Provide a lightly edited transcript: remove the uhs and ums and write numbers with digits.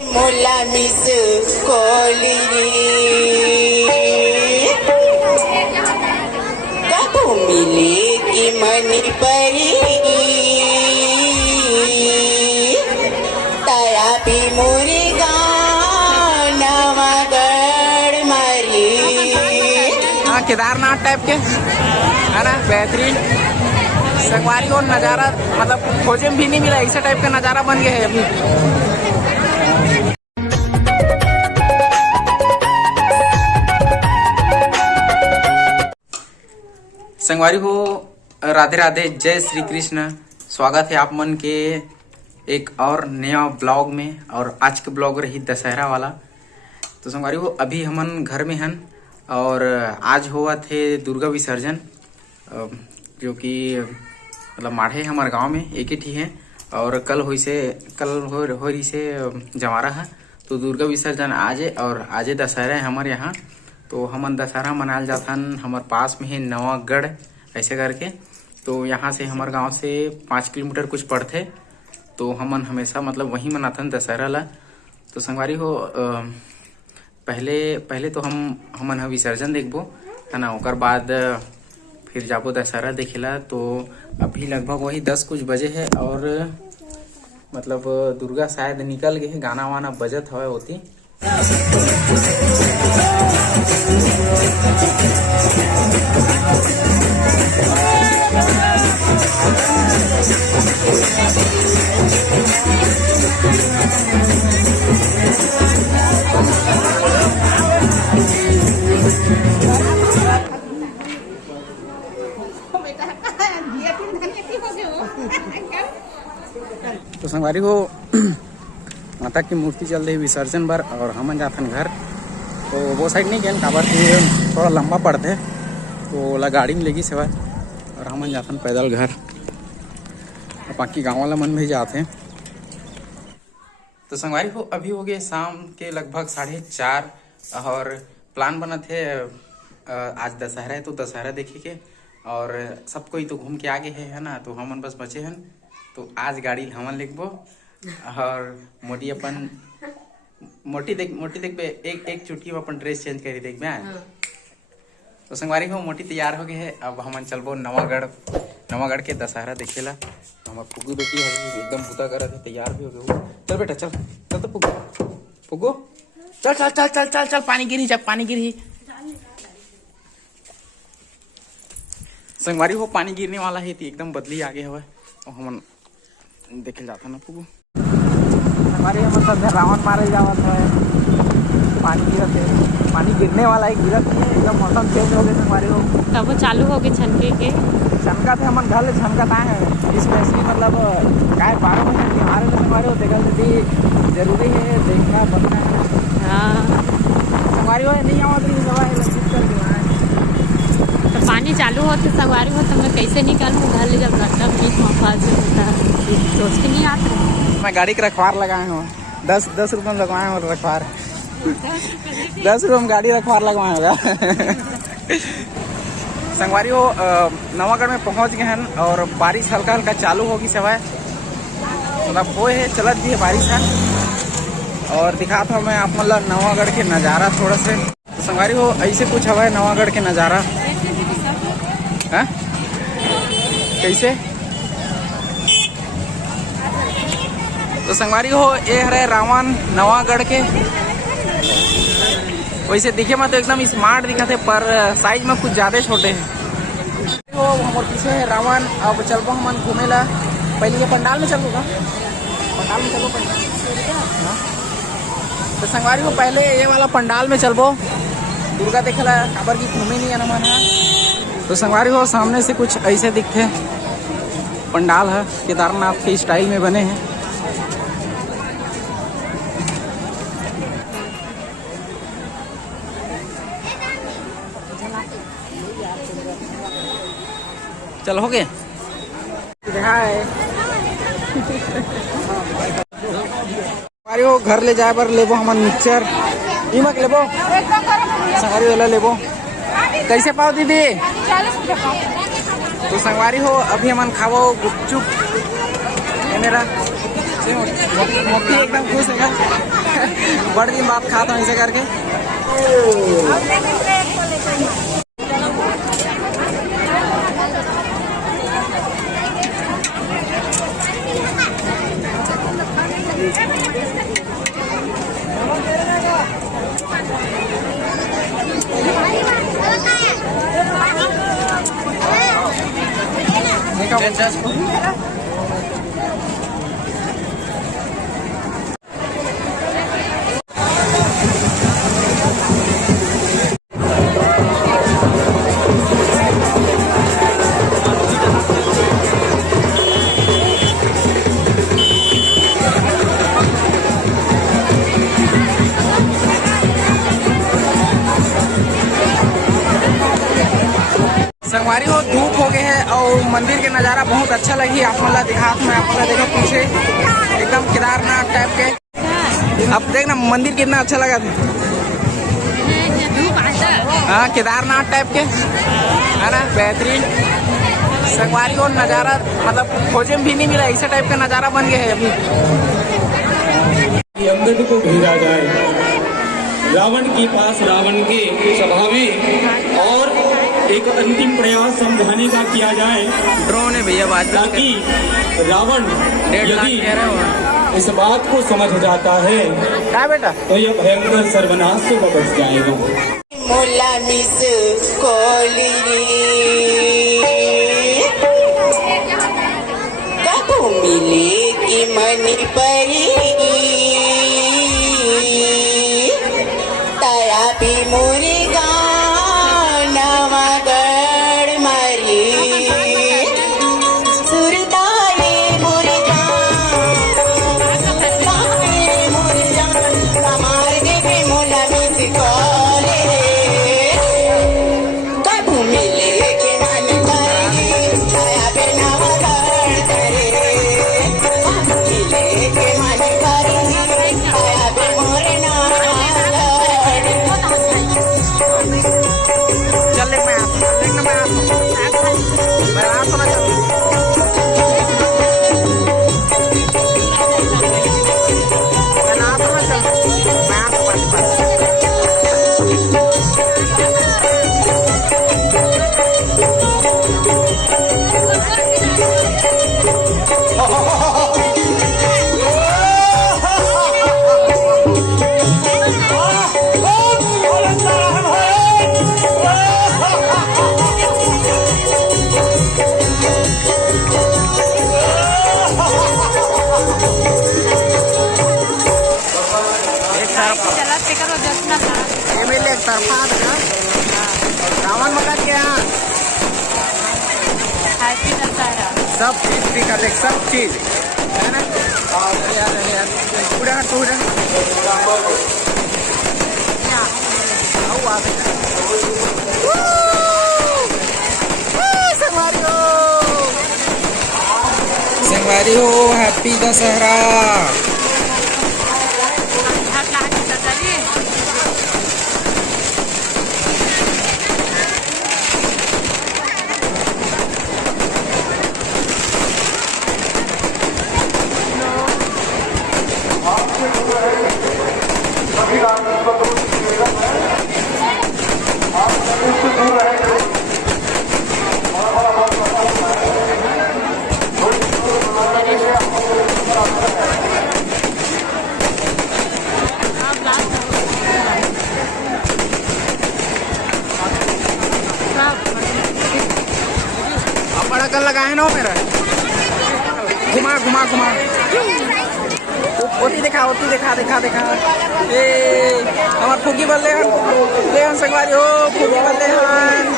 मोला मिस कोली कब मिलेगी मनी परी तारा भी मुर्गा नवागढ़ मारी। हाँ, केदारनाथ टाइप के है ना, बेहतरीन संगवारी और नज़ारा, मतलब खोजे में भी नहीं मिला, ऐसा टाइप का नज़ारा बन गया है अभी। संगवारी को राधे राधे, जय श्री कृष्ण। स्वागत है आप मन के एक और नया ब्लॉग में। और आज के ब्लॉग रही दशहरा वाला। तो संगवारी को अभी हमन घर में हन और आज हुआ थे दुर्गा विसर्जन, जो कि मतलब माढ़े हमारे गांव में एक ही ठी है। और कल हो रही से जमारा है, तो दुर्गा विसर्जन आजे और आजे दशहरा है हमारे यहाँ। तो हमन दशहरा मनाल जाथन हमारे पास में है नवागढ़ ऐसे करके। तो यहाँ से हमारे गांव से 5 किलोमीटर कुछ पड़ते, तो हमन हमेशा मतलब वहीं मनाथन दशहरा ला। तो संगवारी हो पहले तो हमन विसर्जन देखबो है ना, ओकर बाद फिर जाबो दशहरा देखेला। तो अभी लगभग वही 10 कुछ बजे है और मतलब दुर्गा शायद निकल गए है, गाना वाना बजत हवे होती। तो संगवारी हो माता की मूर्ति चल रही विसर्जन बर और हमन जाथन घर। तो वो साइड नहीं गए काबर की थोड़ा लंबा पड़ते, तो ओला गाड़ी में लेगी सेवा और हमन जाथन पैदल घर। बाकी गाँव वाला मन भी जाते हैं। तो संगवारी हो अभी हो गए शाम के लगभग 4:30 और प्लान बना थे आज दशहरा है तो दशहरा देखे के, और सब कोई तो घूम के आगे है ना, तो हमन बस बचे हैं। तो आज गाड़ी हमन लिखबो और मोटी देखबे एक चुटकी में अपन ड्रेस चेंज करी देखबे। तो संगवारी हो मोटी तैयार हो गए है, अब हमन चलबो नवागढ़ के दशहरा देखेला। हमार फुग्गू बेटी है एकदम बुता करत है, तैयार भी हो गए। चल बेटा चल तो फुग्गू चल पानी गिरी। संगवारी हो पानी गिरने वाला है, एकदम बदली आगे हुआ और हम देखे जाता ना फुग्गू। हमारे मतलब रावण मारे जावत है, पानी गिरत है, पानी गिरने वाला है, गिरत है, एकदम मौसम चेंज हो गए संगवारी हो। तब वो चालू हो गए छनके के छनका थे हमन घर ले छनकत आए हैं, स्पेशली मतलब गाय 12 महीने बीमार है संगवारी हो, देखा तो जरूरी है देखना बनना है। हाँ संगवारी हो नहीं आवत रही दवा है तो पानी चालू होते संगवारी हो, तो मैं कैसे निकालूँ घर ले, जब मतलब बीच में फंस सोच के नहीं आते। मैं गाड़ी का रखवार लगाए हूँ, 10 रुपये में लगवाए हूँ रखवार। 10 रुपये में गाड़ी रखवार लगवाए होगा। संगवारी हो नवागढ़ में पहुँच गए हैं और बारिश हल्का हल्का चालू होगी सवाए, मतलब वो है चलत भी है बारिश है। और दिखाता हूँ मैं आप मतलब नवागढ़ के नज़ारा थोड़ा से। तो संगवारी हो ऐसे कुछ हवा है नवागढ़ के नज़ारा है कैसे। तो संगवारी हो ये है रावण नवागढ़ के, वैसे दिखे में तो एकदम स्मार्ट दिखते पर साइज में कुछ ज़्यादा छोटे हैं। तो हमारे पीछे है रावण। अब चलबो हम घूमे ला, पहले ये पंडाल में चलो पंडाल में चलो हाँ। तो संगवारी को पहले ये वाला पंडाल में चलबो दुर्गा देखे ला, काबर की घूमे नहीं है मन है। तो संगवारी हो सामने से कुछ ऐसे दिखते पंडाल है, केदारनाथ के स्टाइल में बने हैं। चल हो गए घर ले जाए पर लेबो हमन मिक्सचर इमक लेबो संगवारी वाला लेबो। कैसे पाओ दीदी? तो संगवारी हो अभी हमन खावो गुपचुप, ये मेरा मोती एकदम खुश है। बड़ दिन बाद खाता हूँ ऐसे करके। संगवारी हो धूप हो गए है और मंदिर के नज़ारा बहुत अच्छा लगी। आप मतलब देहात में आप देखो पीछे एकदम केदारनाथ टाइप के। अब देखना मंदिर कितना अच्छा लगा। हाँ केदारनाथ टाइप के है ना, बेहतरीन। संगवारी हो नज़ारा मतलब खोजे में भी नहीं मिला, ऐसा टाइप का नज़ारा बन गया है अभी। अंगद को भेजा जाए रावण के पास, रावण के सभा में, और एक अंतिम प्रयास समझाने का किया जाए ड्रोन है भैया बात, ताकि रावण यदि इस बात को समझ जाता है क्या बेटा तो यह भयंकर सर्वनाश से बच जाएगा। मुला मिस कोलिरी कब मिलेगी मनी परी ताया भी मुर्गा नवागढ़ मरी सुरताई मुर्गा मुर्गा कमार के मुला मिस कोलिरी कब मिलेगी मनी परी ताया भी नवागढ़ करे कब मिलेगी मनी परी ताया भी मुर्गा चल देख मैं आ तो ना चल रावण मकान के यहाँ सब चीज दिखा देख, सब चीज है ना। पूरा पूरा संगवारी हो हैप्पी दशहरा। बड़ा कल लगा है ना वो मेरा, घुमा घुमा घुमा ओती देखा देखा ए हमार फुगी बल्ले हन संगवारी हो, फुगी बल्ले हन।